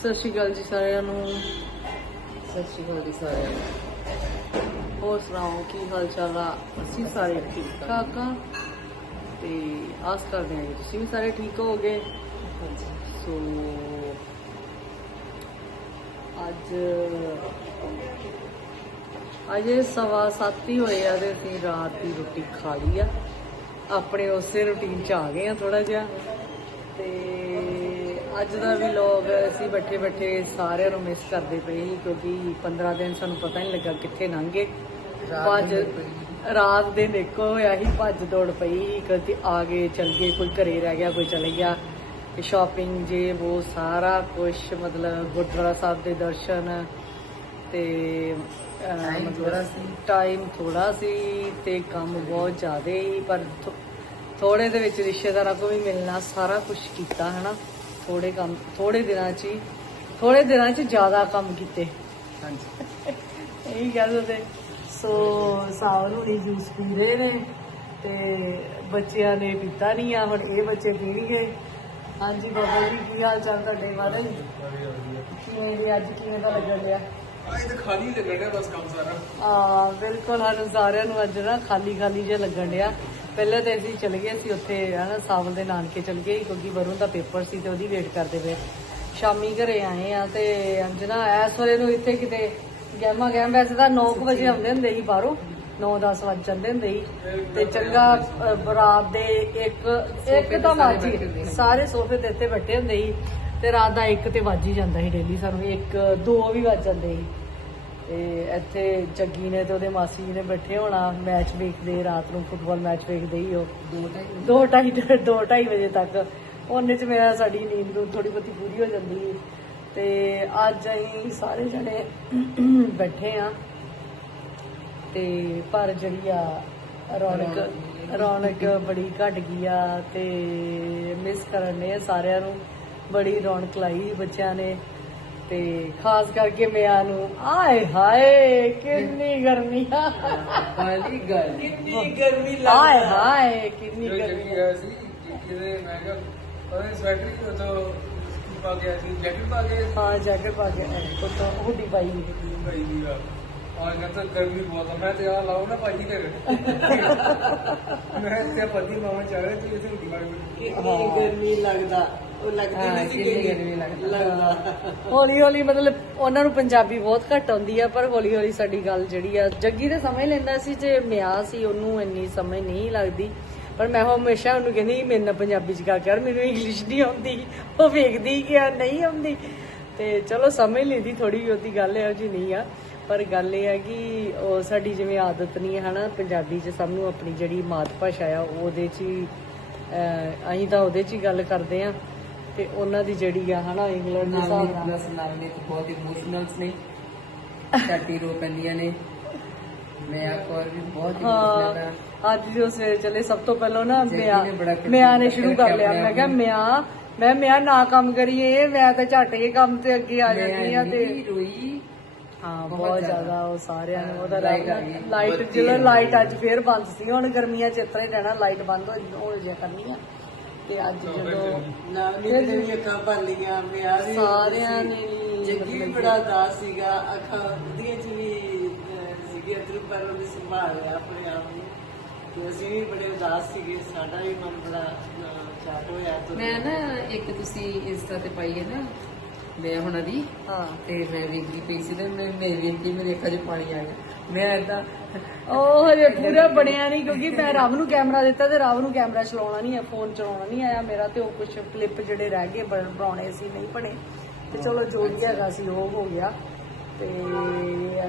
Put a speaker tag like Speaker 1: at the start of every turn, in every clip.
Speaker 1: ਸਤਿ ਸ਼੍ਰੀ ਅਕਾਲ ਜੀ ਸਾਰਿਆਂ ਨੂੰ।
Speaker 2: ਸਤਿ ਸ਼੍ਰੀ ਅਕਾਲ ਜੀ ਸਾਰਿਆਂ ਨੂੰ।
Speaker 1: ਹੋਰ ਸੁਣਾਓ ਕੀ ਹਾਲ ਚਾਲ ਆ? ਅਸੀਂ ਸਾਰੇ ਠੀਕ ਠਾਕ ਆ। ਤੇ ਆਸ ਕਰਦੇ ਹਾਂ ਤੁਸੀਂ ਵੀ ਸਾਰੇ ਠੀਕ ਹੋਗੇ ਸੋ ਅੱਜ ਅਜੇ ਸਵਾ ਸੱਤ ਹੀ ਹੋਏ ਆ ਤੇ ਅਸੀਂ ਰਾਤ ਦੀ ਰੋਟੀ ਖਾ ਲਈ ਆ। ਆਪਣੇ ਉਸੇ ਰੁਟੀਨ ਚ ਆ ਗਏ ਆ ਥੋੜਾ ਜਿਹਾ। ਅੱਜ ਦਾ ਵੀ ਲੋਗ ਅਸੀਂ ਬੈਠੇ ਬੈਠੇ ਸਾਰਿਆਂ ਨੂੰ ਮਿਸ ਕਰਦੇ ਪਏ ਸੀ ਕਿਉਂਕਿ 15 ਦਿਨ ਸਾਨੂੰ ਪਤਾ ਨਹੀਂ ਲੱਗਾ ਕਿੱਥੇ ਲੰਘੇ ਭੱਜ। ਰਾਤ ਦੇ ਦੇਖੋ ਸੀ ਭੱਜ ਦੌੜ ਪਈ ਕਦੀ ਆ ਗਏ ਚਲ ਗਏ ਕੋਈ ਘਰੇ ਰਹਿ ਗਿਆ ਕੋਈ ਚਲੇ ਗਿਆ ਸ਼ਾਪਿੰਗ ਜੇ ਉਹ ਸਾਰਾ ਕੁਝ ਮਤਲਬ ਗੁਰਦੁਆਰਾ ਸਾਹਿਬ ਦੇ ਦਰਸ਼ਨ ਤੇ। ਟਾਈਮ ਥੋੜਾ ਸੀ ਤੇ ਕੰਮ ਬਹੁਤ ਜ਼ਿਆਦਾ ਹੀ ਪਰ ਥੋੜੇ ਦੇ ਵਿੱਚ ਰਿਸ਼ਤੇਦਾਰਾਂ ਕੋਲ ਵੀ ਮਿਲਣਾ ਸਾਰਾ ਕੁਝ ਕੀਤਾ ਹਨਾ ਥੋੜੇ ਕੰਮ ਥੋੜੇ ਦਿਨਾਂ 'ਚ ਹੀ ਥੋੜੇ ਦਿਨਾਂ 'ਚ ਜ਼ਿਆਦਾ ਕੰਮ ਕੀਤੇ।
Speaker 2: ਹਾਂਜੀ।
Speaker 1: ਇਹੀ ਕਹਿ ਸਕਦੇ ਸੋ ਸਾਵਰ ਹੁਣੀ ਜੂਸ ਪੀ ਰਹੇ ਨੇ ਤੇ ਬੱਚਿਆਂ ਨੇ ਪੀਤਾ ਨਹੀਂ ਆ ਹੁਣ ਇਹ ਬੱਚੇ ਪੀਣਗੇ। ਹਾਂਜੀ ਬਾਬਾ ਜੀ ਕੀ ਹਾਲ ਚਾਲ ਤੁਹਾਡੇ ਮਹਾਰਾਜ? ਕਿਵੇਂ ਵੀ ਅੱਜ ਕਿਵੇਂ ਦਾ ਲੱਗਣ ਲਿਆ
Speaker 3: ਅੱਜ ਤਾਂ ਖਾਲੀ ਲੱਗਣ ਡਿਆ ਬਸ ਕੰਮ ਸਾਰਾ।
Speaker 1: ਆ ਬਿਲਕੁਲ ਸਾਨੂੰ ਸਾਰਿਆਂ ਨੂੰ ਅੱਜ ਨਾ ਖਾਲੀ ਖਾਲੀ ਜਿਹਾ ਲੱਗਣ ਡਿਆ। ਪਹਿਲਾਂ ਤਾਂ ਅਸੀਂ ਚਲੇ ਗਏ ਸੀ ਉੱਥੇ ਹਨਾ ਸਾਵਲ ਦੇ ਨਾਨਕੇ ਚਲੇ ਗਏ ਕਿਉਂਕਿ ਵਰੁਣ ਦਾ ਪੇਪਰ ਸੀ ਤੇ ਉਹਦੀ ਵੇਟ ਕਰਦੇ ਪਏ। ਸ਼ਾਮੀ ਘਰੇ ਆਏ ਆ ਤੇ ਅੰਜਨਾ ਐਸ ਵੇਲੇ ਨੂੰ ਇੱਥੇ ਕਿਤੇ ਗਹਿਮਾ ਗਹਿਮ ਵੈਸੇ ਤਾਂ 9 ਵਜੇ ਆਉਂਦੇ ਹੁੰਦੇ ਸੀ ਬਾਹਰੋਂ 9-10 ਵਜੇ ਜਾਂਦੇ ਹੁੰਦੇ ਸੀ। ਤੇ ਚੰਗਾ ਅ, ਬਰਾਤ ਦੇ ਇੱਕ ਇੱਕ ਤਾਂ
Speaker 2: ਸੀ।
Speaker 1: ਸਾਰੇ ਸੋਫੇ ਦੇ ਉੱਤੇ ਬੈਠੇ ਹੁੰਦੇ ਸੀ ਤੇ ਰਾਤ ਦਾ ਇੱਕ ਤੇ ਵੱਜ ਹੀ ਜਾਂਦਾ ਸੀ ਡੇਲੀ ਸਾਨੂੰ ਇੱਕ ਦੋ ਵੀ ਵੱਜ ਜਾਂਦੇ ਸੀ। ਤੇ ਇੱਥੇ ਜੱਗੀ ਨੇ ਤੇ ਉਹਦੇ ਮਾਸੀ ਜੀ ਨੇ ਬੈਠੇ ਹੋਣਾ ਮੈਚ ਵੇਖਦੇ ਰਾਤ ਨੂੰ ਫੁੱਟਬਾਲ ਮੈਚ ਵੇਖਦੇ ਹੀ ਉਹ।
Speaker 2: ਦੋ ਟਾਈਮ
Speaker 1: ਦੋ ਢਾਈ ਦੋ ਢਾਈ ਵਜੇ ਤੱਕ। ਉਹਨੇ ਚ ਮੇਰਾ ਸਾਡੀ ਨੀਂਦ ਨੂੰ ਥੋੜੀ ਬਹੁਤੀ ਪੂਰੀ ਹੋ ਜਾਂਦੀ ਤੇ ਅੱਜ ਅਸੀਂ ਸਾਰੇ ਜਣੇ ਬੈਠੇ ਆ। ਤੇ ਪਰ ਜਿਹੜੀ ਆ ਰੌਣਕ ਰੌਣਕ ਬੜੀ ਘਟ ਗਈ ਆ ਤੇ ਮਿਸ ਕਰਨ ਨੇ ਸਾਰਿਆਂ ਨੂੰ। ਬੜੀ ਰੌਣਕ ਲਾਈ ਬੱਚਿਆਂ ਨੇ। ਤੇ ਖਾਸ ਕਰਕੇ ਮਿਆਂ ਨੂੰ। ਆਏ ਹਾਏ ਕਿੰਨੀ ਗਰਮੀ ਆ।
Speaker 2: ਵਾਲੀ ਗੱਲ।
Speaker 1: ਕਿੰਨੀ ਗਰਮੀ ਹਾਏ ਹਾਏ ਕਿੰਨੀ ਗਰਮੀ
Speaker 3: ਗਿਆ ਸੀ ਜਿਹਦੇ ਮੈਂ ਕਿਹਾ ਉਹਨੇ ਸਵੈਟਰ ਹੀ ਉਦੋਂ ਪਾ ਗਿਆ ਸੀ ਜੈਕਟ ਪਾ ਕੇ
Speaker 1: ਹਾਂ ਜੈਕਟ ਪਾ ਕੇ ਉੱਤੋਂ ਹੁੱਡੀ ਪਾਈ ਹੋਈ ਸੀ।
Speaker 3: ਭਾਈ ਦੀ। ਆ ਆ ਕਹਿੰਦਾ ਗਰਮੀ ਬਹੁਤ ਆ। ਮੈਂ ਤੇ ਆ ਲਾਉ ਨਾ ਭਾਈ ਫਿਰ ਮੈਂ ਤੇ ਪਤੀ ਮਾਮਾ ਚਾਹ ਰਹੇ ਤੂੰ ਇੱਥੇ ਕੇ।
Speaker 1: ਕਿੰਨੀ
Speaker 2: ਗਰਮੀ ਲੱਗਦਾ। ਉਹ ਲੱਗਦੀ
Speaker 1: ਨਹੀਂ ਸੀ
Speaker 2: ਕਿੰਨੀ
Speaker 1: ਕਿ-
Speaker 2: ਗਰਮੀ ਲੱਗਦਾ।
Speaker 1: ਹੌਲੀ ਹੌਲੀ ਮਤਲਬ ਉਹਨਾਂ ਨੂੰ ਪੰਜਾਬੀ ਬਹੁਤ ਘੱਟ ਆਉਂਦੀ ਆ ਪਰ ਹੌਲੀ ਹੌਲੀ ਸਾਡੀ ਗੱਲ ਜਿਹੜੀ ਆ ਜੱਗੀ ਤੇ ਸਮਝ ਲੈਂਦਾ ਸੀ ਜੇ ਮਿਆ ਸੀ ਉਹਨੂੰ ਇੰਨੀ ਸਮਝ ਨਹੀਂ ਲੱਗਦੀ। ਪਰ ਮੈਂ ਹਮੇਸ਼ਾ ਉਹਨੂੰ ਕਹਿੰਦੀ ਸੀ, ਮੇਰੇ ਨਾਲ ਪੰਜਾਬੀ ਚ ਗੱਲ ਕਰ ਮੈਨੂੰ ਇੰਗਲਿਸ਼ ਨਹੀਂ ਆਉਂਦੀ। ਉਹ ਵੇਖਦੀ ਕਿ ਆ ਨਹੀਂ ਆਉਂਦੀ। ਤੇ ਚਲੋ ਸਮਝ ਲੈਂਦੀ ਥੋੜੀ ਬਹੁਤੀ ਗੱਲ ਇਹੋ ਜੀ ਨਹੀਂ ਆ। ਪਰ ਗੱਲ ਇਹ ਹੈ ਕਿ ਉਹ ਸਾਡੀ ਜਿਵੇਂ ਆਦਤ ਨਹੀਂ ਹੈ ਹਨਾ ਪੰਜਾਬੀ ਚ ਸਭ ਨੂੰ ਆਪਣੀ ਜਿਹੜੀ ਮਾਤ ਭਾਸ਼ਾ ਆ ਉਹਦੇ ਚ ਹੀ ਅਹ, ਅਸੀਂ ਤਾਂ ਉਹਦੇ ਚ ਹੀ ਗੱਲ ਕਰਦੇ ਆ। ਤੇ ਉਹਨਾਂ ਦੀ ਜਿਹੜੀ ਆ ਹਨਾ ਇੰਗਲੈਂਡ ਦੇ ਹਿਸਾਬ ਨਾਲ।
Speaker 2: ਪਲੱਸ ਨਾਲ ਨੇ ਬਹੁਤ ਇਮੋਸ਼ਨਲਸ ਨੇ। ਛਾਤੀ ਰੋ ਪੈਂਦੀਆਂ ਨੇ। ਮੈਂ ਆਕਰ ਵੀ ਬਹੁਤ ਇਮੋਸ਼ਨਲ ਆ
Speaker 1: ਹਾਂ। ਅੱਜ ਜਦੋਂ ਸਵੇਰੇ ਚੱਲੇ ਸਭ ਤੋਂ ਪਹਿਲਾਂ ਨਾ ਮਿਆ ਮਿਆ ਨੇ ਸ਼ੁਰੂ ਕਰ ਲਿਆ। ਮੈਂ ਕਿਹਾ ਮਿਆ ਮੈਂ ਮਿਆ ਨਾ ਕੰਮ ਕਰੀਏ ਮੈਂ ਤਾਂ ਝੱਟ ਇਹ ਕੰਮ ਤੇ ਅੱਗੇ ਆ ਜਾਂਦੀ ਆ ਤੇ
Speaker 2: ਰੋਈ।
Speaker 1: ਹਾਂ
Speaker 2: ਬਹੁਤ ਜ਼ਿਆਦਾ।
Speaker 1: ਉਹ ਸਾਰਿਆਂ ਨੂੰ। ਉਹਦਾ
Speaker 2: ਲਾਈਟ ਗਈ।
Speaker 1: ਲਾਈਟ ਅੱਜ ਫੇਰ ਬੰਦ ਸੀ ਹੁਣ ਗਰਮੀਆਂ ਚ ਇਤਰਾ ਹੀ ਰਹਿਣਾ। ਲਾਈਟ ਬੰਦ ਹੋ ਹੋ ਜਿਆ ਕਰਨੀ ਆ। ਤੇ ਅੱਜ ਜਦੋਂ
Speaker 4: ਨਾਵਨੀ ਨੇ ਵੀ ਅੱਖਾਂ ਭਰ ਲੀਆਂ ਮਿਆ ਵੀ
Speaker 1: ਸਾਰਿਆਂ ਨੇ
Speaker 4: ਜੱਗੀ ਵੀ ਬੜਾ ਉਦਾਸ ਸੀਗਾ ਅੱਖਾਂ ਉਹਦੀਆਂ ਚ ਵੀ ਸੀਗੇ ਅਦਰ ਪਰ ਉਹਨੇ ਸੰਭਾਲ ਲਿਆ ਆਪਣੇ ਆਪ ਨੂੰ। ਤੇ ਅਸੀਂ ਵੀ ਬੜੇ ਉਦਾਸ ਸੀਗੇ ਸਾਡਾ ਵੀ ਮਨ ਬੜਾ ਚਾਟ ਹੋਇਆ।
Speaker 2: ਮੈਂ ਨਾ ਇੱਕ ਤੁਸੀਂ ਇੰਸਟਾ ਤੇ ਪਾਈ ਹੈ ਨਾ ਮੈਂ ਹੁਣਾਂ ਦੀ
Speaker 1: ਹਾਂ।
Speaker 2: ਤੇ ਮੈਂ ਵੇਖਦੀ ਪਈ ਸੀ ਤੇ ਮੈਂ ਮੇਰੀ ਵੇਖੀ ਮੇਰੇ ਅੱਖਾਂ 'ਚ ਪਾਣੀ ਆ ਗਿਆ। ਮੈਂ ਏਦਾਂ
Speaker 1: ਉਹ ਹਜੇ ਪੂਰਾ ਬਣਿਆ ਨਹੀਂ ਕਿਉਂਕਿ ਮੈਂ ਰਵ ਨੂੰ ਕੈਮਰਾ ਦਿੱਤਾ ਤੇ ਰਵ ਨੂੰ ਕੈਮਰਾ ਚਲਾਉਣਾ ਨਹੀਂ ਆ ਫੋਨ ਚਲਾਉਣਾ ਨਹੀਂ ਆਇਆ। ਮੇਰਾ ਤੇ ਉਹ ਕੁਝ ਕਲਿੱਪ ਜਿਹੜੇ ਰਹਿ ਗਏ ਬਣ- ਬਣਾਉਣੇ ਸੀ ਨਹੀਂ ਬਣੇ। ਤੇ ਚਲੋ ਜੋ ਵੀ ਹੈਗਾ ਸੀ ਉਹ ਹੋ ਗਿਆ। ਤੇ ਆ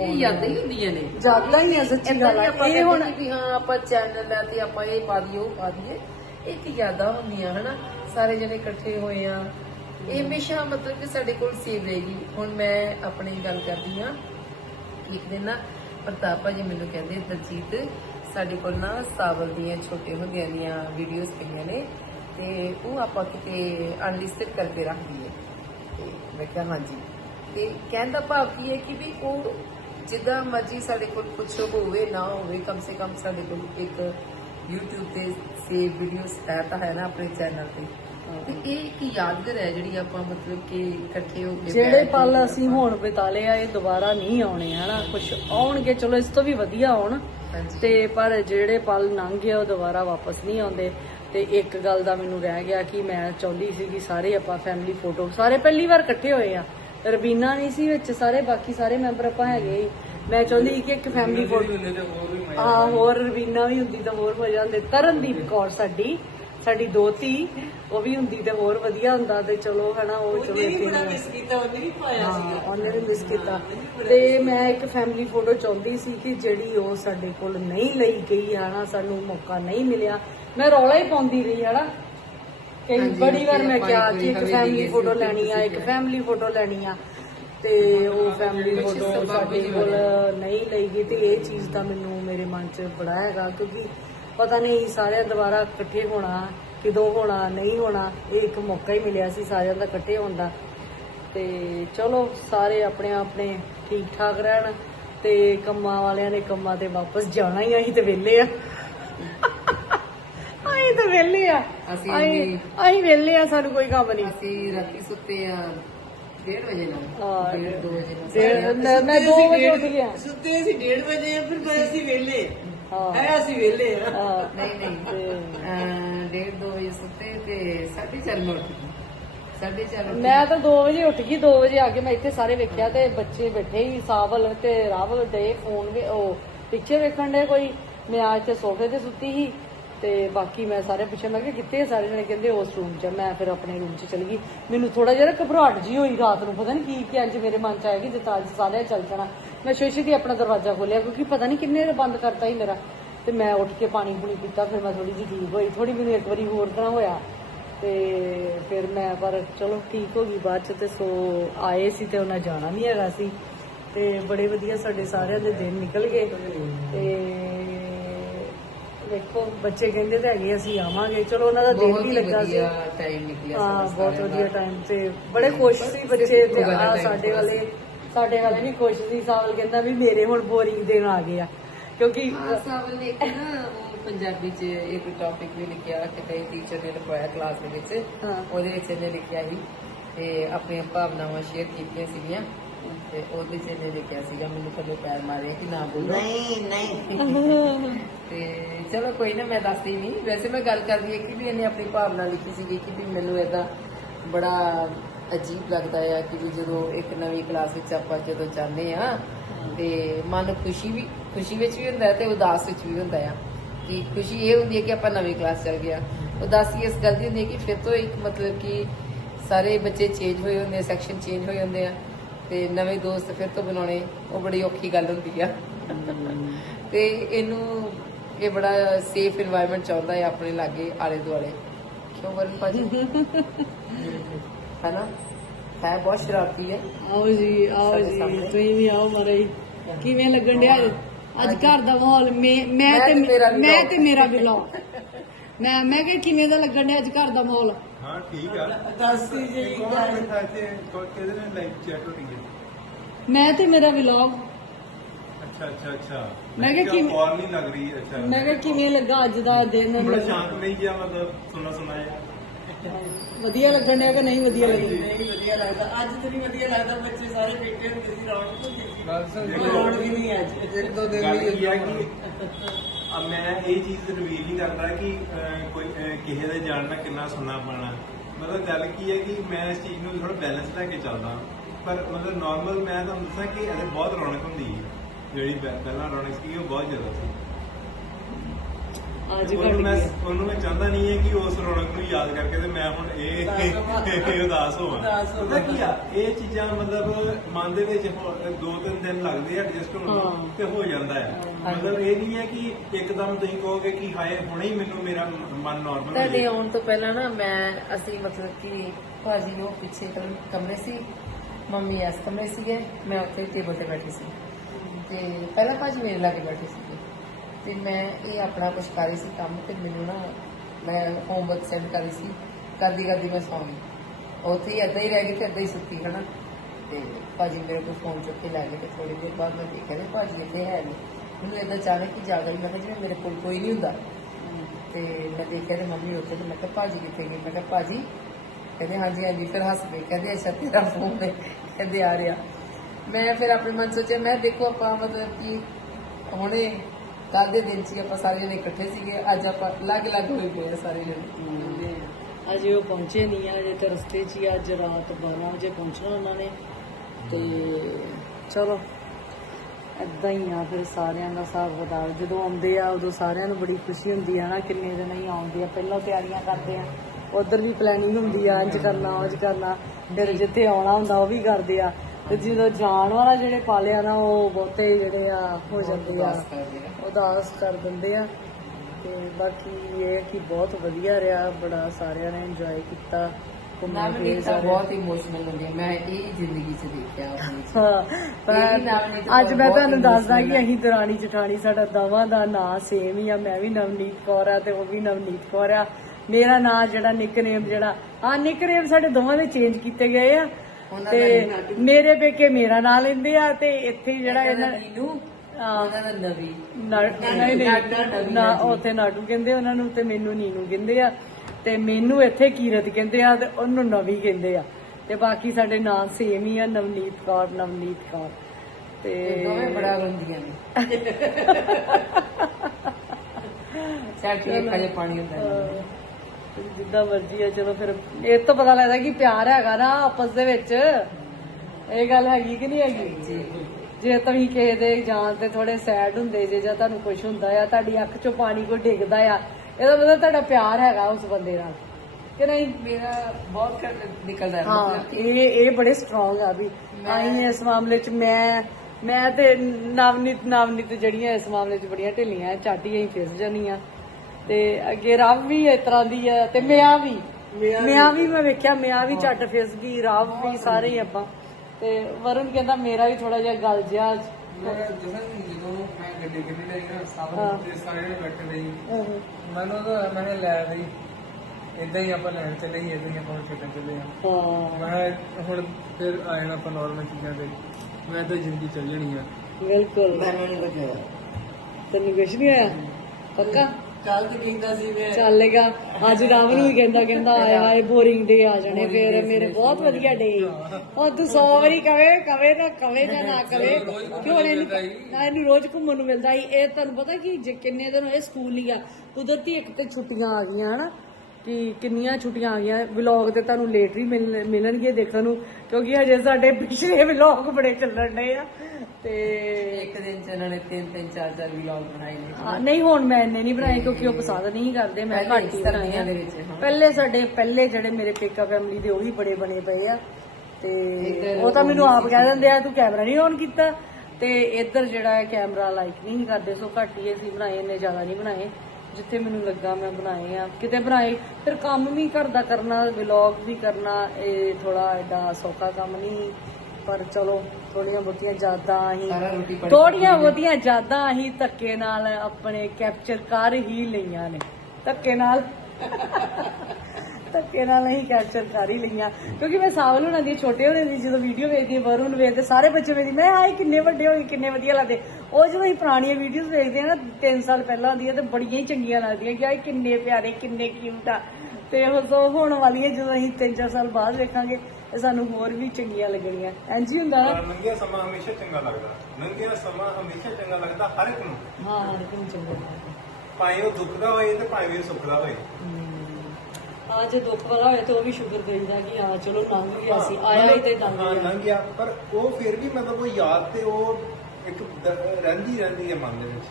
Speaker 2: ਇਹ ਯਾਦਾਂ ਹੀ ਹੁੰਦੀਆਂ ਨੇ।
Speaker 1: ਜ਼ਿਆਦਾ ਹੀ ਆ ਸੱਚੀ
Speaker 2: ਏਦਾਂ
Speaker 1: ਗੱਲ
Speaker 2: ਨਹੀਂ
Speaker 1: ਆ।
Speaker 2: ਆਪਾਂ
Speaker 1: ਇਹ ਹੁਣ
Speaker 2: ਕਹਿੰਦੇ ਵੀ ਹਾਂ ਆਪਾਂ ਚੈਨਲ ਹੈ ਤੇ ਆਪਾਂ ਇਹ ਪਾ ਦਈਏ ਉਹ ਪਾ ਦਈਏ। ਇੱਕ ਯਾਦਾਂ ਹੁੰਦੀਆਂ ਹਨਾ? ਸਾਰੇ ਜਣੇ ਇਕੱਠੇ ਹੋਏ ਆ। ਇਹ ਹਮੇਸ਼ਾ ਮਤਲਬ ਕਿ ਸਾਡੇ ਕੋਲ ਸੇਵ ਰਹੇਗੀ। ਹੁਣ ਮੈਂ ਆਪਣੀ ਗੱਲ ਕਰਦੀ ਆ ਇੱਕ ਦਿਨ ਪ੍ਰਤਾਪ ਭਾਜੀ ਮੈਨੂੰ ਕਹਿੰਦੇ ਦਲਜੀਤ ਸਾਡੇ ਕੋਲ ਨਾ ਸਾਵਲ ਦੀਆਂ ਛੋਟੇ ਹੁੰਦਿਆਂ ਦੀਆਂ ਵੀਡੀਓਜ਼ ਪਈਆਂ ਨੇ ਤੇ ਉਹ ਆਪਾਂ ਕਿਤੇ ਅਨਲਿਸਟਡ ਕਰਕੇ ਰੱਖ ਦਈਏ। ਤੇ ਮੈਂ ਕਿਹਾ, ਹਾਂਜੀ। ਤੇ ਕਹਿਣ ਦਾ ਭਾਵ ਕੀ ਹੈ ਕਿ ਵੀ ਉਹ ਜਿੱਦਾਂ ਮਰਜ਼ੀ ਸਾਡੇ ਕੋਲ ਕੁਝ ਹੋਵੇ, ਨਾ ਹੋਵੇ, ਕਮ ਸੇ ਕਮ ਸਾਡੇ ਕੋਲ ਇੱਕ YouTube ਤੇ ਸੇਵ ਵੀਡੀਓਜ਼ ਹੈ ਤਾਂ ਹੈ ਨਾ ਆਪਣੇ ਚੈਨਲ ਤੇ। ਤੇ ਇਹ ਇੱਕ ਯਾਦਗਾਰ ਹੈ ਜਿਹੜੀ ਆਪਾਂ ਮਤਲਬ ਕਿ ਇਕੱਠੇ ਹੋ ਕੇ
Speaker 1: ਜਿਹੜੇ
Speaker 2: ਬੈਠ ਕੇ
Speaker 1: ਪਲ ਅਸੀਂ ਹੁਣ ਬਿਤਾਲੇ ਆ ਇਹ ਦੁਬਾਰਾ ਨਹੀਂ ਆਉਣੇ ਹਨਾ? ਕੁਝ ਆਉਣਗੇ ਚਲੋ ਇਸ ਤੋਂ ਵੀ ਵਧੀਆ ਆਉਣ।
Speaker 2: ਹਾਂਜੀ।
Speaker 1: ਤੇ ਪਰ ਜਿਹੜੇ ਪਲ ਲੰਘ ਗਏ ਉਹ ਦੁਬਾਰਾ ਵਾਪਸ ਨਹੀਂ ਆਉਂਦੇ। ਤੇ ਇੱਕ ਗੱਲ ਦਾ ਮੈਨੂੰ ਰਹਿ ਗਿਆ ਕਿ ਮੈਂ ਚਾਹੁੰਦੀ ਸੀ ਕਿ ਸਾਰੇ ਆਪਾਂ ਫੈਮਿਲੀ ਫੋਟੋ ਸਾਰੇ ਪਹਿਲੀ ਵਾਰ ਇਕੱਠੇ ਹੋਏ ਆ। ਰਬੀਨਾ ਨਹੀਂ ਸੀ ਵਿੱਚ ਸਾਰੇ ਬਾਕੀ ਸਾਰੇ ਮੈਂਬਰ ਆਪਾਂ ਹੈਗੇ ਸੀ। ਮੈਂ ਚਾਹੁੰਦੀ ਸੀ ਕਿ ਇੱਕ ਫੈਮਿਲੀ ਫੋਟੋ
Speaker 3: ਹੁੰਦੇ ਤੇ ਹੋਰ ਵੀ ਮਜ਼ਾ
Speaker 1: ਆ ਹੋਰ ਰਵੀਨਾ ਵੀ ਹੁੰਦੀ ਤਾਂ ਹੋਰ ਮਜ਼ਾ ਆਉਂਦੇ। ਤਰਨਦੀਪ ਕੌਰ ਸਾਡੀ ਸਾਡੀ ਦੋਤੀ ਉਹ ਵੀ ਹੁੰਦੀ ਤੇ ਹੋਰ ਵਧੀਆ ਹੁੰਦਾ ਤੇ ਚਲੋ ਹਨਾ ਉਹ ਚਲੋ
Speaker 4: ਉਹਨੇ ਵੀ
Speaker 1: ਇੱਥੇ
Speaker 4: ਬੜਾ
Speaker 1: ਨਹੀਂ
Speaker 4: ਮਿਸ ਕੀਤਾ ਉਹਨੇ ਵੀ ਪਾਇਆ
Speaker 1: ਹਾਂ,
Speaker 4: ਸੀਗਾ।
Speaker 1: ਉਹਨੇ ਵੀ ਮਿਸ ਕੀਤਾ। ਤੇ ਮੈਂ ਇੱਕ ਫੈਮਿਲੀ ਫੋਟੋ ਚਾਹੁੰਦੀ ਸੀ ਕਿ ਜਿਹੜੀ ਉਹ ਸਾਡੇ ਕੋਲ ਨਹੀਂ ਲਈ ਗਈ ਹਨਾ ਸਾਨੂੰ ਮੌਕਾ ਨਹੀਂ ਮਿਲਿਆ। ਮੈਂ ਰੌਲਾ ਹੀ ਪਾਉਂਦੀ ਰਹੀ ਹਨਾ। ਕਈ
Speaker 2: ਹਾਂਜੀ,
Speaker 1: ਬੜੀ ਵਾਰ ਮੈਂ
Speaker 2: ਆਪਾਂ
Speaker 1: ਕਿਹਾ
Speaker 2: ਇੱਕ
Speaker 1: ਕਿ ਇੱਕ
Speaker 2: ਹਵੇਲੀ
Speaker 1: ਫੈਮਿਲੀ
Speaker 2: ਗਏ ਸੀ,
Speaker 1: ਫੋਟੋ
Speaker 2: ਉੱਥੇ
Speaker 1: ਲੈਣੀ ਆ
Speaker 2: ਤੁਸੀਂ
Speaker 1: ਇੱਕ
Speaker 2: ਗਏ।
Speaker 1: ਫੈਮਿਲੀ ਫੋਟੋ ਲੈਣੀ ਆ। ਤੇ ਉਹ ਫੈਮਿਲੀ
Speaker 2: ਕੁਛ
Speaker 1: ਫੋਟੋ
Speaker 2: ਸਬਬ
Speaker 1: ਸਾਡੇ ਕੋਲ ਨਹੀਂ ਲਈ ਗਈ ਤੇ ਇਹ ਚੀਜ਼ ਦਾ ਮੈਨੂੰ ਮੇਰੇ ਮਨ 'ਚ ਬੜਾ ਹੈਗਾ ਕਿਉਂਕਿ ਪਤਾ ਨਹੀਂ ਸਾਰਿਆਂ ਦੁਬਾਰਾ ਇਕੱਠੇ ਹੋਣਾ ਕਿਦੋਂ ਹੋਣਾ ਨਹੀਂ ਹੋਣਾ ਇਹ ਇੱਕ ਮੌਕਾ ਹੀ ਮਿਲਿਆ ਸੀ ਸਾਰਿਆਂ ਦਾ ਇਕੱਠੇ ਹੋਣ ਦਾ। ਤੇ ਚਲੋ ਸਾਰੇ ਆਪਣੇ ਆਪਣੇ ਠੀਕ ਠਾਕ ਰਹਿਣ ਤੇ ਕੰਮਾਂ ਵਾਲਿਆਂ ਨੇ ਕੰਮਾਂ ਤੇ ਵਾਪਸ ਜਾਣਾ ਹੀ ਅਸੀਂ ਤੇ ਵਿਹਲੇ ਆ। ਅਸੀਂ ਤੇ ਵਿਹਲੇ ਆ।
Speaker 2: ਅਸੀਂ
Speaker 1: ਅਸੀਂ ਅਸੀਂ ਵਿਹਲੇ ਆ ਸਾਨੂੰ ਕੋਈ ਕੰਮ ਨਹੀਂ।
Speaker 2: ਅਸੀਂ ਰਾਤੀ ਸੁੱਤੇ ਆ 1:30 ਵਜੇ ਨਾਲ।
Speaker 1: ਹਾਂ।
Speaker 2: 1:30 2 ਵਜੇ ਨਾਲ।
Speaker 1: ਮੈਂ- ਮੈਂ 2 ਵਜੇ ਉੱਠ ਗਿਆ।
Speaker 4: ਸੁੱਤੇ ਸੀ 1:30 ਵਜੇ ਫਿਰ ਅਸੀਂ ਵਿਹਲੇ।
Speaker 1: ਹਾਂ।
Speaker 4: ਅਸੀਂ ਵਿਹਲੇ ਆ।
Speaker 1: ਹਾਂ।
Speaker 2: ਨਹੀਂ ਨਹੀਂ। ਡੇਢ ਦੋ ਵਜੇ ਸੁੱਤੇ ਤੇ 4:30 ਮੈਂ ਉੱਠ ਗਈ। 4:30
Speaker 1: ਮੈਂ ਤਾਂ 2 ਵਜੇ ਉੱਠ ਗਈ 2 ਵਜੇ ਆ ਕੇ ਮੈਂ ਇੱਥੇ ਸਾਰੇ ਵੇਖਿਆ ਤੇ ਬੱਚੇ ਬੈਠੇ ਹੀ ਸਾਵਲ ਤੇ ਰਾਵਲ ਡੇ ਫੋਨ ਵੀ ਉਹ ਪਿੱਛੇ ਵੇਖਣ ਦੇ ਕੋਈ। ਮੈਂ ਆ ਇੱਥੇ ਸੋਫੇ ਤੇ ਸੁੱਤੀ ਸੀ। ਤੇ ਬਾਕੀ ਮੈਂ ਸਾਰੇ ਪਿੱਛੇ ਮੈਂ ਕਿਹਾ ਕਿੱਥੇ ਸਾਰੇ ਜਣੇ? ਕਹਿੰਦੇ ਉਸ ਰੂਮ 'ਚ। ਮੈਂ ਫਿਰ ਆਪਣੇ ਰੂਮ 'ਚ ਚਲ ਗਈ। ਮੈਨੂੰ ਥੋੜਾ ਜਿਹਾ ਘਬਰਾਹਟ ਜੀ ਹੋਈ ਰਾਤ ਨੂੰ। ਪਤਾ ਨਹੀਂ ਕੀ ਕਿ ਅੱਜ ਮੇਰੇ ਮਨ 'ਚ ਆਇਆ ਕਿ ਜਿੱਦਾਂ ਅੱਜ ਸਾਰੇ ਚੱਲ ਜਾਣਾ। ਮੈਂ ਸ਼ੋਸ਼ੀ ਦੀ ਆਪਣਾ ਦਰਵਾਜ਼ਾ ਖੋਲਿਆ ਕਿਉਂਕਿ ਪਤਾ ਨਹੀਂ ਕਿੰਨੇ ਬੰਦ ਕਰਤਾ ਹੀ ਮੇਰਾ। ਤੇ ਮੈਂ ਉੱਠ ਕੇ ਪਾਣੀ ਪੂਣੀ ਪੀਤਾ, ਫਿਰ ਮੈਂ ਥੋੜੀ ਜਿਹੀ ਠੀਕ ਹੋਈ। ਥੋੜੀ ਮੈਨੂੰ ਇੱਕ ਵਾਰੀ ਹੋਰ ਤਰ੍ਹਾਂ ਹੋਇਆ। ਤੇ ਫਿਰ ਮੈਂ, ਪਰ ਚਲੋ ਠੀਕ ਹੋ ਗਈ ਬਾਅਦ ਚ ਤੇ ਸੋ ਆਏ ਸੀ ਤੇ ਉਹਨਾਂ ਜਾਣਾ ਨਹੀਂ ਹੈਗਾ ਸੀ। ਤੇ ਬੜੇ ਵਧੀਆ ਸਾਡੇ ਸਾਰਿਆਂ ਦੇ ਦਿਨ ਨਿਕਲ ਗਏ। ਤੇ ਦੇਖੋ ਬੱਚੇ ਕਹਿੰਦੇ ਤੇ ਹੈਗੇ ਅਸੀਂ ਆਵਾਂਗੇ। ਚਲੋ ਉਹਨਾਂ ਦਾ ਦਿਨ ਵੀ ਲੱਗਾ ਸੀ।
Speaker 2: ਵਧੀਆ ਟਾਈਮ ਨਿਕਲਿਆ
Speaker 1: ਹਾਂ ਬਹੁਤ ਵਧੀਆ। ਟਾਈਮ ਤੇ ਬੜੇ ਖੁਸ਼ ਸੀ ਬੱਚੇ ਤੇ। ਆ ਸਾਡੇ ਵਾਲੇ। ਸਾਡੇ ਵਾਲੇ ਵੀ ਖੁਸ਼ ਸੀ। ਸਾਵਲ ਕਹਿੰਦਾ ਵੀ ਮੇਰੇ ਹੁਣ ਬੋਰਿੰਗ ਦਿਨ ਆ ਗਏ ਆ। ਕਿਉਂਕਿ
Speaker 2: ਸਾਵਲ ਨੇ ਇੱਕ ਨਾ ਉਹ ਪੰਜਾਬੀ ਚ ਇੱਕ ਟੌਪਿਕ ਵੀ ਲਿਖਿਆ ਕਿ ਕਈ ਟੀਚਰ ਨੇ ਲਿਖਵਾਇਆ ਕਲਾਸ ਦੇ ਵਿੱਚ। ਉਹਦੇ ਵਿੱਚ ਇਹਨੇ ਲਿਖਿਆ ਸੀ ਤੇ ਆਪਣੀਆਂ ਭਾਵਨਾਵਾਂ ਸ਼ੇਅਰ ਕੀਤੀਆਂ ਸੀਗੀਆਂ। ਤੇ ਉਹਦੇ ਚ ਇਹਨੇ ਲਿਖਿਆ ਸੀਗਾ ਮੈਨੂੰ ਕਦੇ ਪੈਰ ਮਾਰਿਆ ਕਿ ਨਾ ਬੋਲੋ।
Speaker 4: ਨਹੀਂ ਨਹੀਂ।
Speaker 2: ਤੇ ਚਲੋ ਕੋਈ ਨਾ ਮੈਂ ਦੱਸਦੀ ਨਹੀਂ ਵੈਸੇ ਮੈਂ ਗੱਲ ਕਰਦੀ ਹੈ ਕਿ ਵੀ ਇਹਨੇ ਆਪਣੀ ਭਾਵਨਾ ਲਿਖੀ ਸੀਗੀ ਕਿ ਵੀ ਮੈਨੂੰ ਇਹਦਾ ਬੜਾ ਅਜੀਬ ਲੱਗਦਾ ਹੈ ਕਿ ਵੀ ਜਦੋਂ ਇੱਕ ਨਵੀਂ ਕਲਾਸ ਵਿੱਚ ਆਪਾਂ ਜਦੋਂ ਜਾਂਦੇ ਆ ਤੇ ਮਨ ਖੁਸ਼ੀ ਵੀ ਖੁਸ਼ੀ ਵਿੱਚ ਵੀ ਹੁੰਦਾ ਤੇ ਉਦਾਸ ਵਿੱਚ ਵੀ ਹੁੰਦਾ ਆ। ਕਿ ਖੁਸ਼ੀ ਇਹ ਹੁੰਦੀ ਹੈ ਕਿ ਆਪਾਂ ਨਵੀਂ ਕਲਾਸ ਚੱਲ ਗਿਆ ਉਦਾਸੀ ਇਸ ਗੱਲ ਦੀ ਹੁੰਦੀ ਹੈ ਕਿ ਫਿਰ ਤੋਂ ਇੱਕ ਮਤਲਬ ਕਿ ਸਾਰੇ ਬੱਚੇ ਚੇਂਜ ਹੋਏ ਹੁੰਦੇ ਆ ਸੈਕਸ਼ਨ ਚੇਂਜ ਹੋਏ ਹੁੰਦੇ ਆ ਤੇ ਨਵੇਂ ਦੋਸਤ ਫਿਰ ਤੋਂ ਬਣਾਉਣੇ ਉਹ ਬੜੀ ਔਖੀ ਗੱਲ ਹੁੰਦੀ ਆ। ਤੇ ਇਹਨੂੰ ਇਹ ਬੜਾ ਸੇਫ এনवायरमेंट ਚਾਹੁੰਦਾ ਹੈ ਆਪਣੇ ਲਾਗੇ ਆਲੇ ਦੁਆਲੇ। ਕਿਉਂ ਵਰਨ ਭਾਜੀ? ਹੈ ਨਾ ਹੈ ਬਹੁਤ ਸ਼ਰਾਬੀ ਹੈ।
Speaker 1: ਆਓ ਜੀ ਆਓ ਜੀ ਤੁਸੀਂ ਵੀ ਆਓ ਮਾਰੇ। ਕਿਵੇਂ ਲੱਗਣ ਡਿਆ? ਅੱਜ ਘਰ ਦਾ ਮਾਹੌਲ ਮੈਂ ਤੇ ਮੈਂ ਤੇ ਮੇਰਾ ਵਲੌਗ ਮੈਂ ਮੈਂ ਕਿ ਕਿਵੇਂ ਦਾ ਲੱਗਣ ਡਿਆ ਅੱਜ ਘਰ ਦਾ ਮਾਹੌਲ?
Speaker 3: ਹਾਂ ਠੀਕ ਆ।
Speaker 4: ਦੱਸੀ ਜੀ
Speaker 3: ਕਿਹਦੇ ਨਾਲ ਲਾਈਵ ਚੈਟ ਹੋ ਰਹੀ ਹੈ?
Speaker 1: ਮੈਂ ਤੇ ਮੇਰਾ ਵਲੌਗ
Speaker 3: ਅੱਛਾ ਅੱਛਾ ਅੱਛਾ।
Speaker 1: ਮੈਂ ਕਿਹਾ ਕਿ-
Speaker 3: ਕਾਲ ਨਹੀਂ ਲੱਗ ਰਹੀ ਅੱਛਾ।
Speaker 1: ਮੈਂ ਕਿਹਾ ਕਿਵੇਂ ਲੱਗਾ ਅੱਜ ਦਾ ਦਿਨ?
Speaker 3: ਬੜਾ ਸ਼ਾਂਤਮਈ ਜਿਹਾ ਮਤਲਬ ਸੁਣਨਾ ਸੁਣਾਇਆ।
Speaker 1: ਵਧੀਆ ਲੱਗਣ ਡਿਆ ਕਿ ਨਹੀਂ ਵਧੀਆ ਲੱਗਦਾ?
Speaker 4: ਨਹੀਂ ਵਧੀਆ ਲੱਗਦਾ। ਅੱਜ ਤੇ ਨਹੀਂ ਵਧੀਆ ਲੱਗਦਾ ਬੱਚੇ ਸਾਰੇ ਬੈਠੇ ਹੁੰਦੇ ਸੀ ਰੌਣਕ ਹੁੰਦੀ ਸੀ।
Speaker 3: ਗੱਲ ਸੁਣ
Speaker 4: ਕੋਈ ਰੌਣਕ ਹੀ ਨਹੀਂ ਅੱਜ।
Speaker 2: ਇੱਕ ਦੋ ਦਿਨ
Speaker 3: ਗੱਲ ਕੀ ਹੈ ਕਿ ਅ, ਮੈਂ ਇਹ ਚੀਜ਼ ਰਿਵੀਲ ਨਹੀਂ ਕਰਦਾ ਕਿ ਅ, ਕੋਈ ਅ, ਕਿਸੇ ਦੇ ਜਾਣ ਨਾਲ ਕਿੰਨਾ ਸੁਣਨਾ ਪੈਣਾ ਮਤਲਬ ਗੱਲ ਕੀ ਹੈ ਕਿ ਮੈਂ ਇਸ ਚੀਜ਼ ਨੂੰ ਥੋੜਾ ਬੈਲੈਂਸ ਲੈ ਕੇ ਚੱਲਦਾ। ਪਰ ਮਤਲਬ ਨਾਰਮਲ ਮੈਂ ਤੁਹਾਨੂੰ ਦੱਸਾਂ ਕਿ ਇਹਦੇ ਬਹੁਤ ਰੌਣਕ ਹੁੰਦੀ ਹੈ। ਜਿਹੜੀ ਪਹਿ- ਪਹਿਲਾਂ ਰੌਣਕ ਸੀ ਉਹ ਬਹੁਤ ਜ਼ਿਆਦਾ ਸੀ।
Speaker 1: ਅੱਜ ਘਟ
Speaker 3: ਉਹਨੂੰ ਮੈਂ
Speaker 1: ਗਿਆ।
Speaker 3: ਉਹਨੂੰ ਮੈਂ ਚਾਹੁੰਦਾ ਨਹੀਂ ਹੈ ਕਿ ਉਸ ਰੌਣਕ ਨੂੰ ਯਾਦ ਕਰਕੇ ਤੇ ਮੈਂ ਹੁਣ ਇਹ ਇਹ ਉਦਾਸ ਹੋਵਾਂ।
Speaker 4: ਉਦਾਸ ਹੋਵਾਂ।
Speaker 3: ਪਤਾ ਕੀ ਆ ਇਹ ਚੀਜ਼ਾਂ ਮਤਲਬ ਮਨ ਦੇ ਵਿੱਚ ਹੋ- ਦੋ ਤਿੰਨ ਦਿਨ ਲੱਗਦੇ ਆ ਐਡਜਸਟ ਹੋਣ
Speaker 1: ਹਾਂ।
Speaker 3: ਨੂੰ ਤੇ ਹੋ ਜਾਂਦਾ ਆ। ਮਤਲਬ ਇਹ ਨਹੀਂ ਹੈ ਕਿ ਇੱਕਦਮ ਤੁਸੀਂ ਕਹੋਗੇ ਕਿ ਹਾਏ ਹੁਣੇ ਹੀ ਮੈਨੂੰ ਮੇਰਾ ਮਨ ਨਾਰਮਲ
Speaker 2: ਤੁਹਾਡੇ ਆਉਣ ਤੋਂ ਪਹਿਲਾਂ ਨਾ ਮੈਂ ਅਸੀਂ ਮਤਲਬ ਕਿ ਭਾਜੀ ਨੂੰ ਪਿੱਛੇ ਕਮ- ਕਮਰੇ ਸੀ ਮੰਮੀ ਇਸ ਕਮਰੇ ਸੀਗੇ ਮੈਂ ਉੱਥੇ ਟੇਬਲ ਤੇ ਬੈਠੀ ਸੀ। ਤੇ ਪਹਿਲਾਂ ਭਾਜੀ ਮੇਰੇ ਲਾਗੇ ਬੈਠੇ ਸੀ ਤੇ ਮੈਂ ਇਹ ਆਪਣਾ ਕੁਝ ਕਰ ਰਹੀ ਸੀ ਕੰਮ ਤੇ ਮੈਨੂੰ ਨਾ ਮੈਂ ਹੋਮਵਰਕ ਸੈਂਡ ਕਰ ਰਹੀ ਸੀ। ਕਰਦੀ ਕਰਦੀ ਮੈਂ ਸੌਂ ਗਈ। ਉੱਥੇ ਹੀ ਏਦਾਂ ਹੀ ਰਹਿ ਗਈ ਤੇ ਏਦਾਂ ਹੀ ਸੁੱਤੀ, ਹਨਾ? ਤੇ ਭਾਜੀ ਮੇਰੇ ਕੋਲ ਫੋਨ ਚੁੱਕ ਕੇ ਲੈ ਗਏ ਤੇ ਥੋੜੀ ਦੇਰ ਬਾਅਦ ਮੈਂ ਦੇਖਿਆ ਤੇ ਭਾਜੀ ਇੱਥੇ ਹੈ ਨਹੀਂ ਮੈਨੂੰ ਏਦਾਂ ਅਚਾਨਕ ਕਿ ਜਾਗ ਆਈ। ਮੈਂ ਕਿਹਾ ਜਿਵੇਂ ਮੇਰੇ ਕੋਲ ਕੋਈ ਨਹੀਂ ਹੁੰਦਾ। ਤੇ ਮੈਂ ਦੇਖਿਆ ਤੇ ਮੰਮੀ ਉੱਥੇ ਤੇ ਮੈਂ ਕਿਹਾ, ਭਾਜੀ ਕਿੱਥੇ ਗਏ? ਮੈਂ ਕਿਹਾ, ਭਾਜੀ, ਕਹਿੰਦੇ, ਹਾਂਜੀ ਹਾਂਜੀ, ਫਿਰ ਹੱਸ ਪਏ। ਕਹਿੰਦੇ, ਅੱਛਾ, ਤੇਰਾ ਫੋਨ ਹੈ। ਕਹਿੰਦੇ, ਆ ਰਿਹਾ। ਮੈਂ ਫਿਰ ਆਪਣੇ ਮਨ 'ਚ ਸੋਚਿਆ ਮੈਂ ਦੇਖੋ ਆਪਾਂ ਮਤਲਬ ਕਿ ਹੁਣੇ ਕੱਲ ਦੇ ਦਿਨ 'ਚ ਹੀ ਆਪਾਂ ਸਾਰੇ ਜਣੇ ਇਕੱਠੇ ਸੀਗੇ ਅੱਜ ਆਪਾਂ ਅਲੱਗ-ਅਲੱਗ ਹੋਏ ਪਏ ਆ ਸਾਰੇ ਜਣੇ।
Speaker 1: ਅਜੇ ਉਹ ਪਹੁੰਚੇ ਨਹੀਂ ਆ ਅਜੇ ਤੇ ਰਸਤੇ 'ਚ ਹੀ ਆ, ਅੱਜ ਰਾਤ 12 ਵਜੇ ਪਹੁੰਚਣਾ ਉਹਨਾਂ ਨੇ। ਤੇ ਚਲੋ ਏਦਾਂ ਹੀ ਆ ਫਿਰ ਸਾਰਿਆਂ ਦਾ ਹਿਸਾਬ ਕਿਤਾਬ। ਜਦੋਂ ਆਉਂਦੇ ਆ ਉਦੋਂ ਸਾਰਿਆਂ ਨੂੰ ਬੜੀ ਖੁਸ਼ੀ ਹੁੰਦੀ ਆ ਨਾ ਕਿੰਨੇ ਦਿਨ ਹੀ ਆਉਂਦੇ ਆ। ਪਹਿਲਾਂ ਤਿਆਰੀਆਂ ਕਰਦੇ ਆ ਉਧਰ ਵੀ ਪਲੈਨਿੰਗ ਹੁੰਦੀ ਆ ਇੰਜ ਕਰਨਾ ਇੰਜ ਕਰਨਾ। ਫਿਰ ਜਿੱਥੇ ਆਉਣਾ ਹੁੰਦਾ ਉਹ ਵੀ ਕਰਦੇ ਆ। ਤੇ ਜਦੋਂ ਜਾਣ ਵਾਲਾ ਜਿਹੜੇ ਪਾਲਿਆ ਨਾ ਉਹ ਬਹੁਤੇ ਜਿਹੜੇ ਆ ਹੋ ਜਾਂਦੇ ਆ। ਉਦਾਸ ਕਰ ਦਿੰਦੇ ਆ। ਤੇ ਬਾਕੀ ਇਹ ਹੈ ਕਿ ਬਹੁਤ ਵਧੀਆ ਰਿਹਾ ਬੜਾ ਸਾਰਿਆਂ ਨੇ ਇੰਜੋਏ ਕੀਤਾ। ਘੁੰਮੇ ਫਿਰੇ
Speaker 2: ਨਾਮਨੀਤਾ
Speaker 1: ਸਾਰੇ।
Speaker 2: ਬਹੁਤ ਇਮੋਸ਼ਨਲ ਹੁੰਦੀ ਹੈ ਮੈਂ ਇਹ ਜ਼ਿੰਦਗੀ 'ਚ ਦੇਖਿਆ ਆਪਣੀ 'ਚ।
Speaker 1: ਹਾਂ,
Speaker 2: ਇਹ ਵੀ ਨਵਨੀਤ
Speaker 1: ਪਰ ਅੱਜ ਮੈਂ ਤੁਹਾਨੂੰ ਦੱਸਦਾ ਕਿ ਅਸੀਂ ਦਰਾਣੀ ਜਠਾਣੀ ਸਾਡਾ ਦੋਵਾਂ ਦਾ ਨਾਂ ਸੇਮ ਹੀ ਆ। ਮੈਂ ਵੀ ਨਵਨੀਤ ਕੌਰ ਆ ਤੇ ਉਹ ਵੀ ਨਵਨੀਤ ਕੌਰ ਆ। ਮੇਰਾ ਨਾਂ ਜਿਹੜਾ ਨਿਕਨੇਮ ਜਿਹੜਾ ਹਾਂ ਨਿਕਨੇਮ ਸਾਡੇ ਦੋਵਾਂ ਦੇ ਚੇਂਜ ਕੀਤੇ ਗਏ ਆ। ਤੇ ਮੇਰੇ ਪੇਕੇ ਮੇਰਾ ਨਾਂ ਲੈਂਦੇ ਆ ਤੇ ਇੱਥੇ ਜਿਹੜਾ
Speaker 2: ਇਹਨਾਂ ਨੀਨੂ। ਉਹਨਾਂ ਦਾ ਨਵੀ।
Speaker 1: ਨਾ- ਨਹੀਂ ਨਹੀਂ ਨਾ ਉੱਥੇ ਨਾਟੂ ਕਹਿੰਦੇ ਉਹਨਾਂ ਨੂੰ ਤੇ ਮੈਨੂੰ ਨੀਨੂ ਕਹਿੰਦੇ ਆ। ਤੇ ਮੈਨੂੰ ਇੱਥੇ ਕੀਰਤ ਕਹਿੰਦੇ ਆ ਤੇ ਉਹਨੂੰ ਨਵੀ ਕਹਿੰਦੇ ਆ। ਤੇ ਬਾਕੀ ਸਾਡੇ ਨਾਂ ਸੇਮ ਹੀ ਆ ਨਵਨੀਤ ਕੌਰ ਨਵਨੀਤ ਕੌਰ। ਤੇ
Speaker 2: ਦੋਵੇਂ ਬੜਾ ਰੋਂਦੀਆਂ ਨੇ। ਠੀਕ ਹੈ ਪਾਣੀ ਹੁੰਦਾ
Speaker 1: ਜਿੱਦਾਂ ਮਰਜ਼ੀ ਆ ਚਲੋ ਫਿਰ ਇਹ ਤੋਂ ਪਤਾ ਲੱਗਦਾ ਕਿ ਪਿਆਰ ਹੈਗਾ ਨਾ ਆਪਸ ਦੇ ਵਿੱਚ। ਇਹ ਗੱਲ ਹੈਗੀ ਕਿ ਨਹੀਂ ਹੈਗੀ? ਜੇ ਤੁਸੀਂ ਕਿਸੇ ਦੇ ਜਾਣ ਤੇ ਥੋੜੇ ਸੈਡ ਹੁੰਦੇ ਜੇ ਜਾਂ ਤੁਹਾਨੂੰ ਕੁਝ ਹੁੰਦਾ ਆ ਤੁਹਾਡੀ ਅੱਖ ਚੋਂ ਪਾਣੀ ਕੋਈ ਡਿੱਗਦਾ ਆ ਇਹਦਾ ਮਤਲਬ ਤੁਹਾਡਾ ਪਿਆਰ ਹੈਗਾ ਉਸ ਬੰਦੇ ਨਾਲ। ਕਿ ਨਹੀਂ?
Speaker 2: ਮੇਰਾ ਬਹੁਤ ਘੱਟ ਨਿਕਲਦਾ ਹੈ
Speaker 1: ਇਹ ਇਹ ਬੜੇ ਸਟਰੋਂਗ ਆ ਵੀ। ਆਈ ਇਸ ਮਾਮਲੇ 'ਚ ਮੈਂ ਮੈਂ ਤੇ ਨਵਨੀਤ ਨਵਨੀਤ ਜਿਹੜੀਆਂ ਇਸ ਮਾਮਲੇ 'ਚ ਬੜੀਆਂ ਢਿੱਲੀਆਂ ਆ, ਝੱਟ ਹੀ ਫਿਸ ਜਾਨੀਆਂ ਤੇ ਅੱਗੇ ਰਵ ਵੀ ਇਸ ਤਰ੍ਹਾਂ ਦੀ ਆ ਤੇ ਮਿਆ ਵੀ। ਮਿਆ ਵੀ। ਮੈਂ ਵੇਖਿਆ ਮਿਆ ਵੀ ਝੱਟ ਫਿਸ ਗਈ ਰਵ ਵੀ ਸਾਰੇ ਹੀ ਆਪਾਂ। ਤੇ ਵਰੁਣ ਕਹਿੰਦਾ ਮੇਰਾ ਵੀ ਥੋੜਾ ਜਿਹਾ ਗਲ
Speaker 5: ਮੈਂ ਮੈਂ ਮੈਨੂੰ ਮੈਂ ਬਈ ਇਦਾਂ ਹੀ ਆਪਾਂ ਲੈਣ ਚੱਲੇ ਹੀ ਇਦਾਂ ਹੀ ਆਪਾਂ ਛੱਡਣ ਚੱਲੇ ਆ
Speaker 1: ਹਾਂ।
Speaker 5: ਮੈਂ ਹੁਣ ਫਿਰ ਆ ਜਾਣਾ ਆਪਾਂ ਨਾਰਮਲ ਚੀਜ਼ਾਂ ਤੇ। ਮੈਂ ਤਾਂ ਜ਼ਿੰਦਗੀ ਚੱਲ ਜਣੀ ਆ।
Speaker 1: ਬਿਲਕੁਲ।
Speaker 4: ਮੈਨੂੰ ਨਹੀਂ ਬਚਿਆ
Speaker 1: ਤੈਨੂੰ ਕੁਛ ਨਹੀਂ ਆਇਆ ਪੱਕਾ?
Speaker 4: ਕੱਲ ਤੇ ਕਹਿੰਦਾ ਸੀ ਮੈਂ।
Speaker 1: ਚੱਲੇਗਾ ਅੱਜ ਰਾਮ ਨੂੰ ਵੀ ਕਹਿੰਦਾ ਕਹਿੰਦਾ ਆਇਆ ਹਾਏ ਬੋਰਿੰਗ ਡੇ ਆ ਜਾਣੇ ਫੇਰ। ਮੇਰੇ ਬਹੁਤ ਵਧੀਆ ਡੇ ਉਹ ਤੂੰ 100 ਵਾਰੀ ਕਵੇ ਕਵੇ ਨਾ ਕਵੇ ਜਾਂ ਨਾ ਕਵੇ। ਕਿਉਂ ਇਹਨੂੰ ਨਾ ਇਹਨੂੰ ਰੋਜ਼ ਘੁੰਮਣ ਨੂੰ ਮਿਲਦਾ ਹੀ ਇਹ ਤੁਹਾਨੂੰ ਪਤਾ ਕਿ ਜੇ ਕਿੰਨੇ ਦਿਨ ਹੋਏ ਸਕੂਲ ਨਹੀਂ ਆ ਕੁਦਰਤੀ ਇੱਕ ਤੇ ਛੁੱਟੀਆਂ ਆ ਗਈਆਂ ਹਨਾ? ਕਿ ਕਿੰਨੀਆਂ ਛੁੱਟੀਆਂ ਆ ਗਈਆਂ। ਵਲੌਗ ਤੇ ਤੁਹਾਨੂੰ ਲੇਟ ਹੀ ਮਿਲ- ਮਿਲਣਗੇ ਦੇਖਣ ਨੂੰ ਕਿਉਂਕਿ ਹਜੇ ਸਾਡੇ ਪਿਛਲੇ ਵਲੌਗ ਬੜੇ ਚੱਲਣ ਡਏ ਆ। ਤੇ
Speaker 2: ਇੱਕ ਦਿਨ ਚ ਇਹਨਾਂ ਨੇ ਤਿੰਨ ਤਿੰਨ ਚਾਰ ਚਾਰ ਵਲੌਗ ਬਣਾਏ ਨੇ।
Speaker 1: ਹਾਂ, ਨਹੀਂ ਹੁਣ ਮੈਂ ਇੰਨੇ ਨਹੀਂ ਬਣਾਏ ਕਿਉਂਕਿ ਉਹ ਪਸੰਦ ਨਹੀਂ ਕਰਦੇ ਮੈਂ ਘੱਟ ਹੀ ਬਣਾਏ
Speaker 2: ਦੇ
Speaker 1: ਆ
Speaker 2: ਵਿੱਚ, ਹਾਂ।
Speaker 1: ਪਹਿਲੇ ਸਾਡੇ ਪਹਿਲੇ ਜਿਹੜੇ ਮੇਰੇ ਪੇਕਾ ਫੈਮਿਲੀ ਦੇ ਉਹ ਬੜੇ ਬਣੇ ਪਏ ਆ। ਤੇ
Speaker 2: ਇੱਕ
Speaker 1: ਉਹ ਤਾਂ ਮੈਨੂੰ ਆਪ ਕਹਿ ਦਿੰਦੇ ਆ ਤੂੰ ਕੈਮਰਾ ਨਹੀਂ ਔਨ ਕੀਤਾ। ਤੇ ਇੱਧਰ ਜਿਹੜਾ ਹੈ ਕੈਮਰਾ ਲਾਈਕ ਨਹੀਂ ਕਰਦੇ ਸੋ ਘੱਟ ਹੀ ਅਸੀਂ ਬਣਾਏ ਇੰਨੇ ਜ਼ਿਆਦਾ ਨਹੀਂ ਬਣਾਏ। ਜਿੱਥੇ ਮੈਨੂੰ ਲੱਗਾ ਮੈਂ ਬਣਾਏ ਆ। ਕਿਤੇ ਬਣਾਏ ਫਿਰ ਕੰਮ ਵੀ ਘਰ ਦਾ ਕਰਨਾ ਵਲੌਗ ਵੀ ਕਰਨਾ ਇਹ ਥੋੜਾ ਐਡਾ ਸੌਖਾ ਕੰਮ ਨਹੀਂ। ਪਰ ਚਲੋ ਥੋੜੀਆਂ ਬਹੁਤੀਆਂ ਯਾਦਾਂ
Speaker 2: ਸਾਰਾ
Speaker 1: ਅਸੀਂ
Speaker 2: ਰੋਟੀ ਪਾਣੀ
Speaker 1: ਥੋੜੀਆਂ ਬਹੁਤੀਆਂ ਯਾਦਾਂ ਅਸੀਂ ਧੱਕੇ ਨਾਲ ਆਪਣੇ ਕੈਪਚਰ ਕਰ ਹੀ ਲਈਆਂ ਨੇ। ਧੱਕੇ ਨਾਲ। ਧੱਕੇ ਨਾਲ ਅਸੀਂ ਕੈਪਚਰ ਕਰ ਹੀ ਲਈਆਂ। ਕਿਉਂਕਿ ਮੈਂ ਸਾਵਲ ਹੋਣਾ ਦੀ ਛੋਟੇ ਹੁੰਦੇ ਦੀ ਜਦੋਂ ਵੀਡੀਓ ਵੇਖਦੀ ਹਾਂ, ਵਰੁਣ ਵੇਖਦੇ ਸਾਰੇ ਬੱਚੇ ਵੇਖਦੀ ਮੈਂ ਹਾਏ ਕਿੰਨੇ ਵੱਡੇ ਹੋ ਗਏ ਕਿੰਨੇ ਵਧੀਆ ਲੱਗਦੇ। ਉਹ ਜਦੋਂ ਅਸੀਂ ਪੁਰਾਣੀਆਂ ਵੀਡੀਓਜ਼ ਵੇਖਦੇ ਆ ਨਾ 3 ਸਾਲ ਪਹਿਲਾਂ ਹੁੰਦੀਆਂ ਤੇ ਬੜੀਆਂ ਹੀ ਚੰਗੀਆਂ ਲੱਗਦੀਆਂ ਕਿ ਹਾਏ ਕਿੰਨੇ ਪਿਆਰੇ ਕਿੰਨੇ ਕਿਊਟ ਆ। ਤੇ ਉਹ ਸੋ ਹੋਣ ਵਾਲੀਆਂ ਜਦੋਂ ਅਸੀਂ 3-4 ਸਾਲ ਬਾਅਦ ਵੇਖਾਂਗੇ ਤੇ ਸਾਨੂੰ ਹੋਰ ਵੀ ਚੰਗੀਆਂ ਲੱਗਣੀਆਂ। ਇੰਜ ਹੀ ਹੁੰਦਾ? ਨਾ
Speaker 3: ਨੰਗਿਆ ਸਮਾਂ ਹਮੇਸ਼ਾ ਚੰਗਾ ਲੱਗਦਾ। ਨੰਗਿਆ ਸਮਾਂ ਹਮੇਸ਼ਾ ਚੰਗਾ ਲੱਗਦਾ ਹਰ ਇੱਕ ਨੂੰ।
Speaker 1: ਹਾਂ ਹਾਂ ਕਿੰਨਾ ਚੰਗਾ ਲੱਗਦਾ।
Speaker 3: ਭਾਵੇਂ ਉਹ ਦੁੱਖ ਦਾ ਹੋਏ ਤੇ ਭਾਵੇਂ ਉਹ ਸੁੱਖ ਦਾ ਹੋਏ।
Speaker 1: ਆ ਜੇ ਦੁੱਖ ਵਾਲਾ ਹੋਏ ਤੇ ਉਹ ਵੀ ਸ਼ੁਕਰ ਕਰੀਦਾ ਕਿ ਹਾਂ ਚਲੋ ਲੰਘ ਗਿਆ ਸੀ ਆਇਆ ਹੀ ਤੇ ਲੰਘ
Speaker 3: ਹਾਂ,
Speaker 1: ਗਿਆ।
Speaker 3: ਲੰਘ ਗਿਆ ਪਰ ਉਹ ਫਿਰ ਵੀ ਮਤਲਬ ਉਹ ਯਾਦ ਤੇ ਉਹ ਇੱਕ ਦ- ਰਹਿੰਦੀ ਰਹਿੰਦੀ ਹੈ ਮਨ ਦੇ ਵਿੱਚ।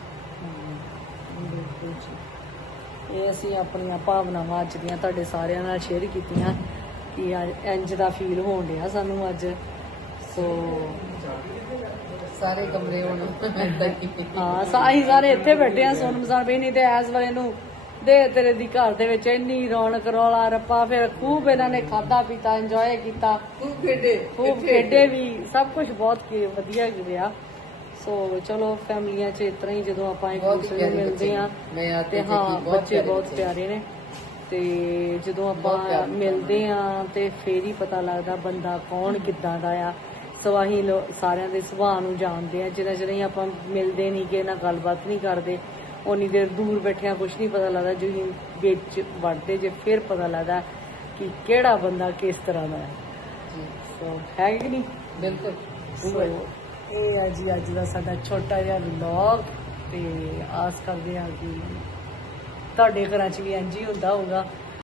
Speaker 1: ਬਿਲਕੁਲ ਜੀ। ਇਹ ਅਸੀਂ ਆਪਣੀਆਂ ਭਾਵਨਾਵਾਂ ਅੱਜ ਦੀਆਂ ਤੁਹਾਡੇ ਸਾਰਿਆਂ ਨਾਲ ਸ਼ੇਅਰ ਕੀਤੀਆਂ। ਕਿ ਇੰਜ ਦਾ ਫੀਲ ਹੋਣ ਡਿਆ ਸਾਨੂੰ ਅੱਜ। ਸੋ
Speaker 2: ਸਾਰੇ ਕਮਰੇ ਹੁਣ ਹੀ।
Speaker 1: ਸਾਹੀ ਸਾਰੇ ਇੱਥੇ ਬੈਠੇ ਆ ਸੋਨਮ ਸਾਹਿਬ ਨਹੀਂ ਤੇ ਐਸ ਵੇਲੇ ਨੂੰ ਦੇ ਤੇਰੇ ਦੀ ਘਰ ਦੇ ਵਿੱਚ ਇੰਨੀ ਰੌਣਕ ਰੌਲਾ ਰੱਪਾ ਫਿਰ ਖੂਬ ਇਹਨਾਂ ਨੇ ਖਾਦਾ ਪੀਤਾ ਇੰਜੋਏ ਕੀਤਾ।
Speaker 2: ਖੂਬ ਖੇਡੇ
Speaker 1: ਖੂਬ ਖੇਡੇ ਵੀ ਸਭ ਕੁਝ ਬਹੁਤ ਕੀ ਵਧੀਆ ਰਿਹਾ। ਸੋ ਚਲੋ ਫੈਮਲੀਆਂ 'ਚ ਇਸ ਤਰ੍ਹਾਂ ਹੀ ਜਦੋਂ ਆਪਾਂ ਇੱਕ ਦੂਸਰੇ ਨੂੰ ਮਿਲਦੇ ਆ ਤੇ ਹਾਂ ਬੱਚੇ ਬਹੁਤ। ਪਿਆਰੇ ਨੇ। ਤੇ ਜਦੋਂ ਆਪਾਂ ਮਿਲਦੇ ਆ ਤੇ ਫੇਰ ਹੀ ਪਤਾ ਲੱਗਦਾ ਬੰਦਾ ਕੌਣ ਕਿੱਦਾਂ ਦਾ ਆ। ਸਵਾਹੀ ਸਾਰਿਆਂ ਦੇ ਸੁਭਾਅ ਨੂੰ ਜਾਣਦੇ ਆ। ਜਿੰਨਾ ਚਿਰ ਆਪਾਂ ਮਿਲਦੇ ਨਹੀਂ ਕਿ ਨਾ ਗੱਲਬਾਤ ਨਹੀਂ ਕਰਦੇ ਉਨੀ ਦੇਰ ਦੂਰ ਬੈਠਿਆਂ ਕੁਝ ਨਹੀਂ ਪਤਾ ਲੱਗਦਾ। ਜਦੋਂ ਵਿੱਚ ਵੜਦੇ ਜੇ ਫਿਰ ਪਤਾ ਲੱਗਦਾ ਕਿ ਕਿਹੜਾ ਬੰਦਾ ਕਿਸ ਤਰ੍ਹਾਂ ਦਾ ਹੈ
Speaker 2: ਜੀ।
Speaker 1: ਸੋ ਹੈ ਕਿ ਨਹੀਂ?
Speaker 2: ਬਿਲਕੁਲ।
Speaker 1: ਸੋ ਇਹ ਹੈ ਜੀ ਅੱਜ ਦਾ ਸਾਡਾ ਛੋਟਾ ਜਿਹਾ ਵਲੌਗ ਤੇ ਆਸ ਕਰਦੇ ਹਾਂ ਕਿ ਤੁਹਾਡੇ ਘਰਾਂ 'ਚ ਵੀ ਇੰਝ ਹੀ ਹੁੰਦਾ ਹੋਊਗਾ।